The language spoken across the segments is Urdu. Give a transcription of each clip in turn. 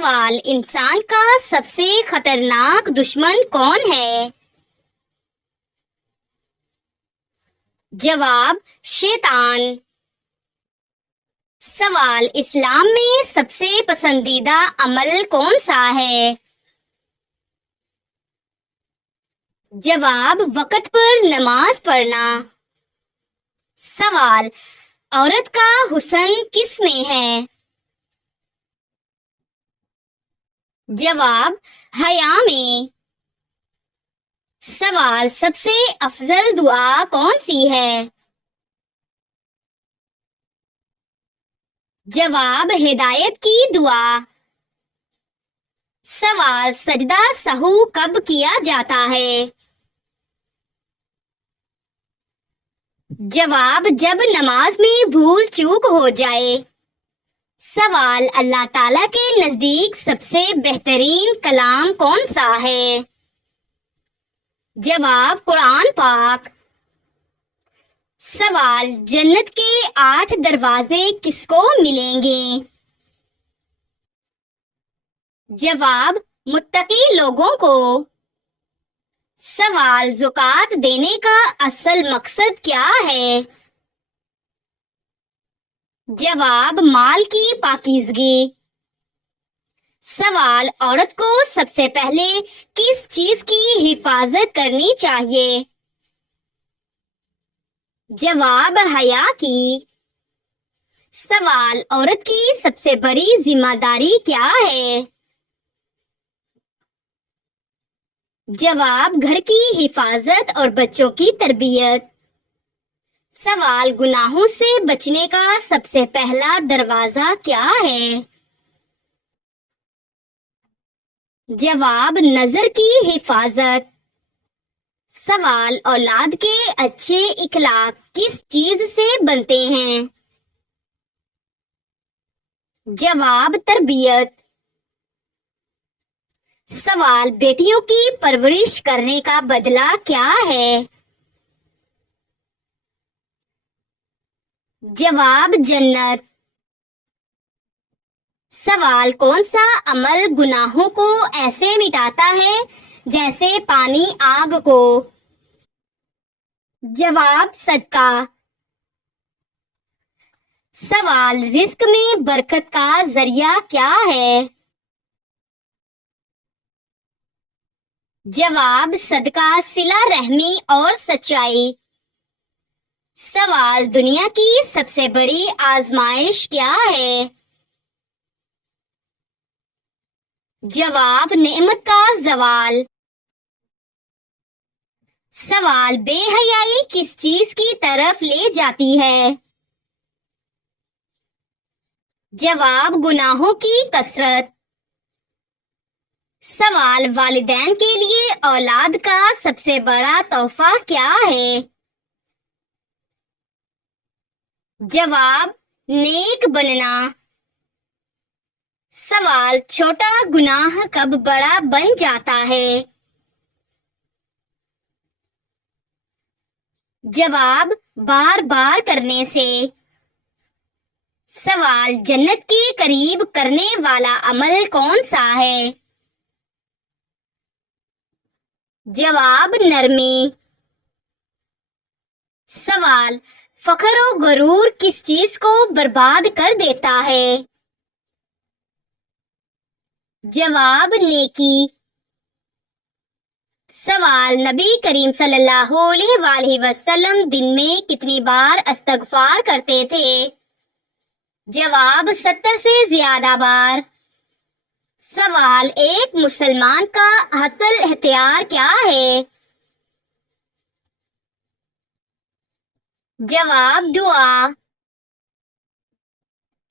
سوال: انسان کا سب سے خطرناک دشمن کون ہے؟ جواب: شیطان۔ سوال: اسلام میں سب سے پسندیدہ عمل کون سا ہے؟ جواب: وقت پر نماز پڑھنا۔ سوال: عورت کا حسن کس میں ہے؟ جواب: حیا میں۔ سوال: سب سے افضل دعا کون سی ہے؟ جواب: ہدایت کی دعا۔ سوال: سجدہ سہو کب کیا جاتا ہے؟ جواب: جب نماز میں بھول چوک ہو جائے۔ سوال: اللہ تعالیٰ کے نزدیک سب سے بہترین کلام کون سا ہے؟ جواب: قرآن پاک۔ سوال: جنت کے 8 دروازے کس کو ملیں گے؟ جواب: متقی لوگوں کو۔ سوال: زکوٰۃ دینے کا اصل مقصد کیا ہے؟ جواب: مال کی پاکیزگی۔ سوال: عورت کو سب سے پہلے کس چیز کی حفاظت کرنی چاہیے؟ جواب: حیا کی۔ سوال: عورت کی سب سے بڑی ذمہ داری کیا ہے؟ جواب: گھر کی حفاظت اور بچوں کی تربیت۔ سوال: گناہوں سے بچنے کا سب سے پہلا دروازہ کیا ہے؟ جواب: نظر کی حفاظت۔ سوال: اولاد کے اچھے اخلاق کس چیز سے بنتے ہیں؟ جواب: تربیت۔ سوال: بیٹیوں کی پرورش کرنے کا بدلہ کیا ہے؟ جواب: جنت۔ سوال: کون سا عمل گناہوں کو ایسے مٹاتا ہے جیسے پانی آگ کو؟ جواب: صدقہ۔ سوال: رزق میں برکت کا ذریعہ کیا ہے؟ جواب: صدقہ، صلہ رحمی اور سچائی۔ سوال: دنیا کی سب سے بڑی آزمائش کیا ہے؟ جواب: نعمت کا زوال۔ سوال: بے حیائی کس چیز کی طرف لے جاتی ہے؟ جواب: گناہوں کی کثرت۔ سوال: والدین کے لیے اولاد کا سب سے بڑا تحفہ کیا ہے؟ جواب: نیک بننا۔ سوال: چھوٹا گناہ کب بڑا بن جاتا ہے؟ جواب: بار بار کرنے سے۔ سوال: جنت کے قریب کرنے والا عمل کون سا ہے؟ جواب: نرمی۔ سوال: فخر و غرور کس چیز کو برباد کر دیتا ہے؟ جواب: نیکی۔ سوال: نبی کریم صلی اللہ علیہ وآلہ وسلم دن میں کتنی بار استغفار کرتے تھے؟ جواب: 70 سے زیادہ بار۔ سوال: ایک مسلمان کا اصل ہتھیار کیا ہے؟ جواب: دعا۔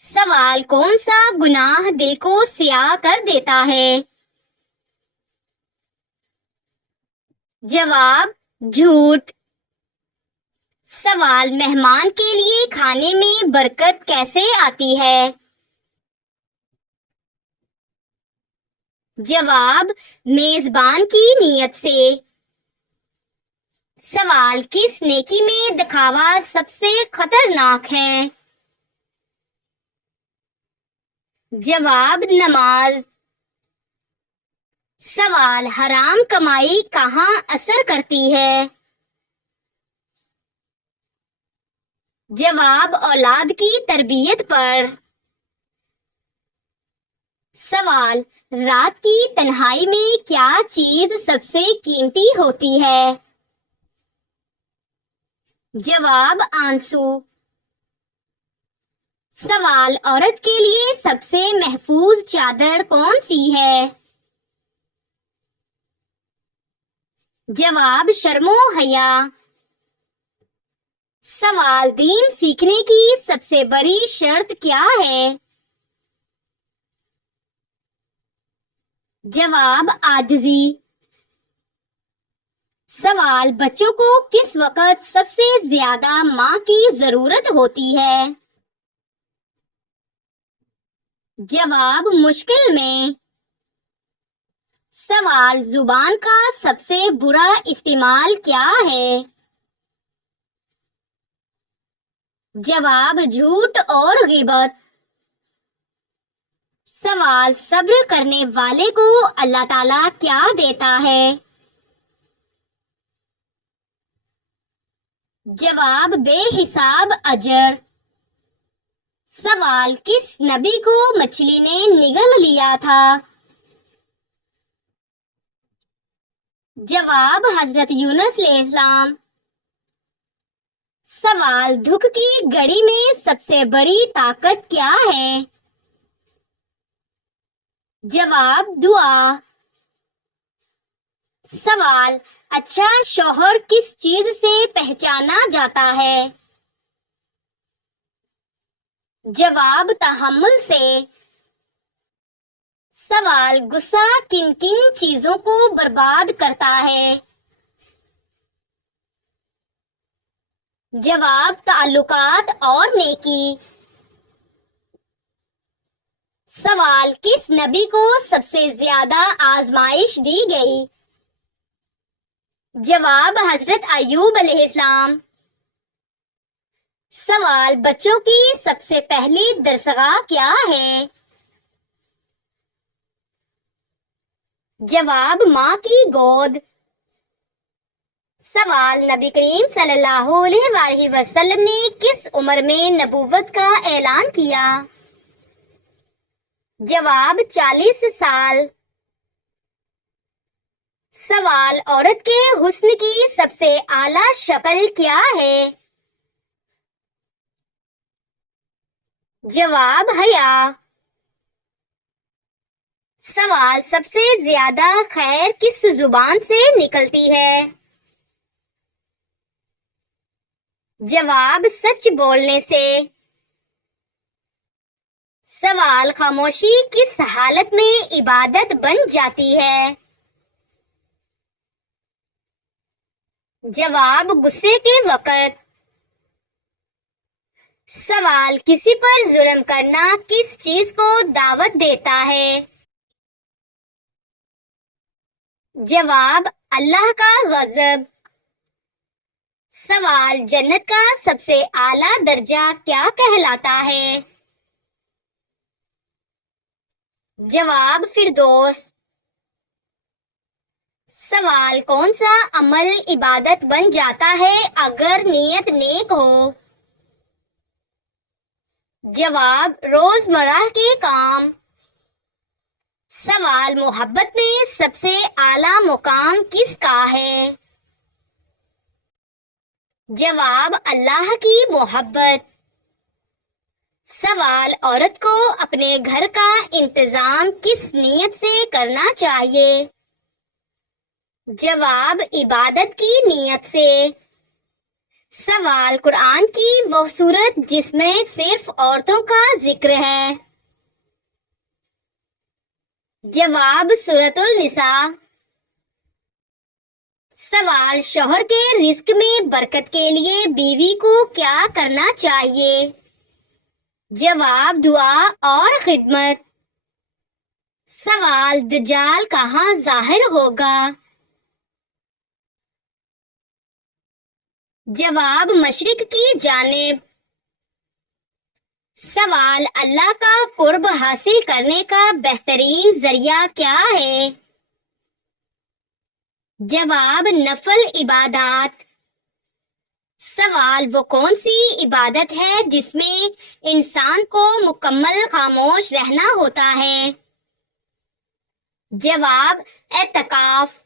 سوال: کون سا گناہ دل کو سیاہ کر دیتا ہے؟ جواب: جھوٹ۔ سوال: مہمان کے لیے کھانے میں برکت کیسے آتی ہے؟ جواب: میزبان کی نیت سے۔ سوال: کس نیکی میں دکھاوا سب سے خطرناک ہے؟ جواب: نماز۔ سوال، حرام کمائی کہاں اثر کرتی ہے؟ جواب، اولاد کی تربیت پر۔ سوال، رات کی تنہائی میں کیا چیز سب سے قیمتی ہوتی ہے؟ جواب، آنسو۔ سوال، عورت کے لیے سب سے محفوظ چادر کون سی ہے؟ جواب، شرم و حیا۔ سوال، دین سیکھنے کی سب سے بڑی شرط کیا ہے؟ جواب، عاجزی۔ سوال، بچوں کو کس وقت سب سے زیادہ ماں کی ضرورت ہوتی ہے؟ جواب، مشکل میں۔ سوال، زبان کا سب سے برا استعمال کیا ہے؟ جواب، جھوٹ اور غیبت۔ سوال، صبر کرنے والے کو اللہ تعالیٰ کیا دیتا ہے؟ جواب، بے حساب اجر۔ سوال، کس نبی کو مچھلی نے نگل لیا تھا؟ جواب، حضرت یونس علیہ السلام۔ سوال، دھک کی گھڑی میں سب سے بڑی طاقت کیا ہے؟ جواب، دعا۔ سوال، اچھا شوہر کس چیز سے پہچانا جاتا ہے؟ جواب، تحمل سے۔ سوال، غصہ کن کن چیزوں کو برباد کرتا ہے؟ جواب، تعلقات اور نیکی۔ سوال، کس نبی کو سب سے زیادہ آزمائش دی گئی؟ جواب، حضرت ایوب علیہ السلام۔ سوال، بچوں کی سب سے پہلی درسگاہ کیا ہے؟ جواب، ماں کی گود۔ سوال، نبی کریم صلی اللہ علیہ وآلہ وسلم نے کس عمر میں نبوت کا اعلان کیا؟ جواب، 40 سال۔ سوال، عورت کے حسن کی سب سے اعلیٰ شکل کیا ہے؟ جواب، حیا۔ سوال، سب سے زیادہ خیر کس زبان سے نکلتی ہے؟ جواب، سچ بولنے سے۔ سوال، خاموشی کس حالت میں عبادت بن جاتی ہے؟ جواب، غصے کے وقت۔ سوال، کسی پر ظلم کرنا کس چیز کو دعوت دیتا ہے؟ جواب، اللہ کا غضب۔ سوال، جنت کا سب سے اعلیٰ درجہ کیا کہلاتا ہے؟ جواب، فردوس۔ سوال، کون سا عمل عبادت بن جاتا ہے اگر نیت نیک ہو؟ جواب، روزمرہ کے کام۔ سوال، محبت میں سب سے اعلیٰ مقام کس کا ہے؟ جواب، اللہ کی محبت۔ سوال، عورت کو اپنے گھر کا انتظام کس نیت سے کرنا چاہیے؟ جواب، عبادت کی نیت سے۔ سوال، قرآن کی وہ سورت جس میں صرف عورتوں کا ذکر ہے؟ جواب، سورۃ النساء۔ سوال، شوہر کے رزق میں برکت کے لیے بیوی کو کیا کرنا چاہیے؟ جواب، دعا اور خدمت۔ سوال، دجال کہاں ظاہر ہوگا؟ جواب، مشرق کی جانب۔ سوال، اللہ کا قرب حاصل کرنے کا بہترین ذریعہ کیا ہے؟ جواب نفل عبادات۔ سوال وہ کون سی عبادت ہے جس میں انسان کو مکمل خاموش رہنا ہوتا ہے؟ جواب اعتکاف۔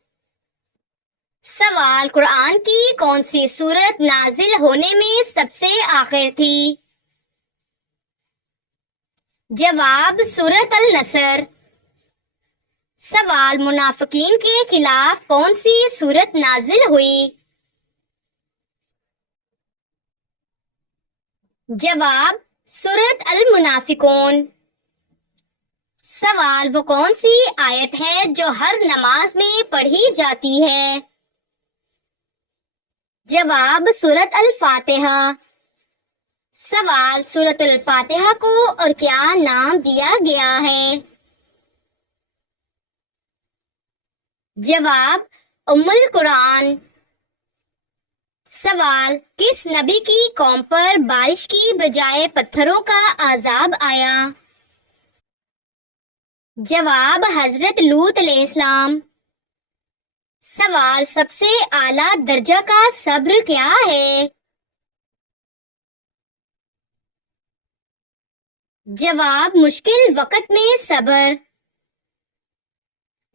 سوال قرآن کی کون سی سورت نازل ہونے میں سب سے آخر تھی؟ جواب سورت النصر۔ سوال منافقین کے خلاف کون سی سورت نازل ہوئی؟ جواب سورت المنافقون۔ سوال وہ کون سی آیت ہے جو ہر نماز میں پڑھی جاتی ہے؟ جواب سورت الفاتحہ۔ سوال سورت الفاتحہ کو اور کیا نام دیا گیا ہے؟ جواب ام القرآن۔ سوال کس نبی کی قوم پر بارش کی بجائے پتھروں کا عذاب آیا؟ جواب حضرت لوط علیہ السلام۔ سوال سب سے اعلیٰ درجہ کا صبر کیا ہے؟ جواب مشکل وقت میں صبر۔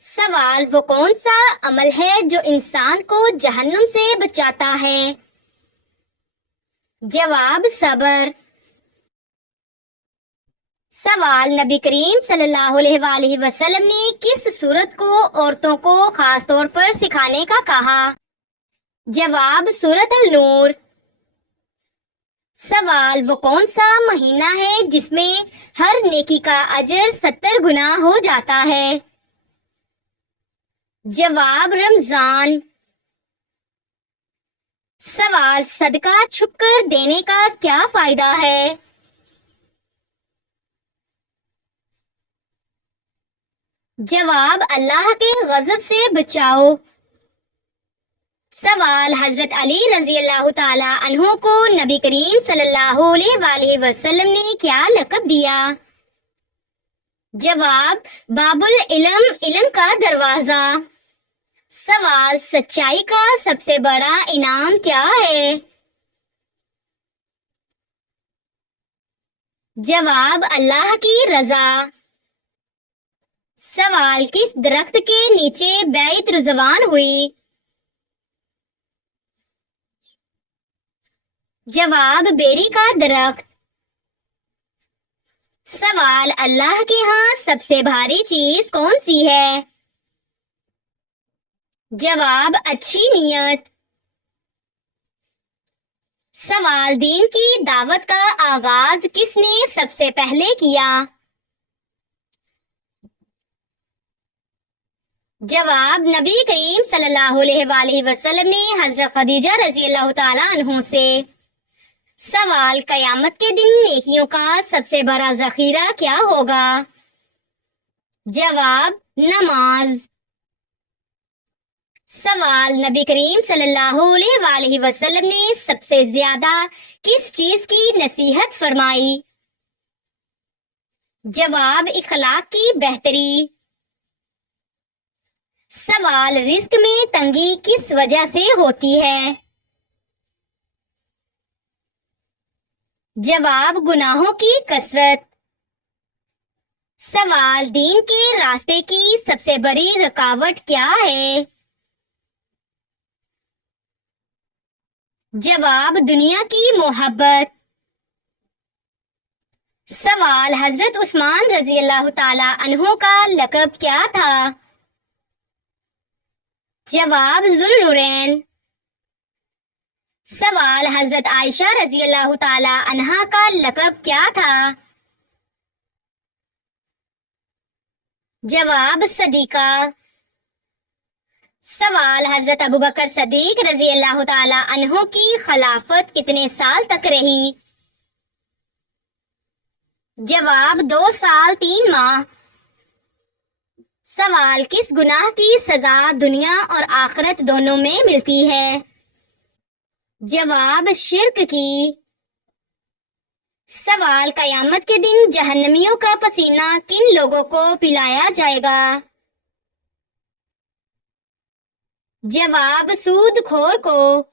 سوال وہ کون سا عمل ہے جو انسان کو جہنم سے بچاتا ہے؟ جواب صبر۔ سوال نبی کریم صلی اللہ علیہ وآلہ وسلم نے کس سورت کو عورتوں کو خاص طور پر سکھانے کا کہا؟ جواب سورت النور۔ سوال وہ کون سا مہینہ ہے جس میں ہر نیکی کا اجر 70 گنا ہو جاتا ہے؟ جواب رمضان۔ سوال صدقہ چھپ کر دینے کا کیا فائدہ ہے؟ جواب اللہ کے غضب سے بچاؤ۔ سوال حضرت علی رضی اللہ تعالی عنہ کو نبی کریم صلی اللہ علیہ وآلہ وسلم نے کیا لقب دیا؟ جواب باب العلم، علم کا دروازہ۔ سوال سچائی کا سب سے بڑا انعام کیا ہے؟ جواب اللہ کی رضا۔ سوال کس درخت کے نیچے بیعت رضوان ہوئی؟ جواب بیری کا درخت۔ سوال اللہ کے ہاں سب سے بھاری چیز کون سی ہے؟ جواب اچھی نیت۔ سوال دین کی دعوت کا آغاز کس نے سب سے پہلے کیا؟ جواب نبی کریم صلی اللہ علیہ وآلہ وسلم نے حضرت خدیجہ رضی اللہ تعالی عنہ سے۔ سوال قیامت کے دن نیکیوں کا سب سے بڑا ذخیرہ کیا ہوگا؟ جواب نماز۔ سوال نبی کریم صلی اللہ علیہ وآلہ وسلم نے سب سے زیادہ کس چیز کی نصیحت فرمائی؟ جواب اخلاق کی بہتری۔ سوال رزق میں تنگی کس وجہ سے ہوتی ہے؟ جواب گناہوں کی کثرت۔ سوال دین کے راستے کی سب سے بڑی رکاوٹ کیا ہے؟ جواب دنیا کی محبت۔ سوال حضرت عثمان رضی اللہ تعالی عنہ کا لقب کیا تھا؟ جواب ذوالنورین۔ سوال حضرت عائشہ رضی اللہ تعالی عنہا کا لقب کیا تھا؟ جواب صدیقہ۔ سوال حضرت ابوبکر صدیق رضی اللہ تعالی عنہ کی خلافت کتنے سال تک رہی؟ جواب 2 سال 3 ماہ۔ سوال کس گناہ کی سزا دنیا اور آخرت دونوں میں ملتی ہے؟ جواب شرک کی۔ سوال قیامت کے دن جہنمیوں کا پسینہ کن لوگوں کو پلایا جائے گا؟ جواب سود خور کو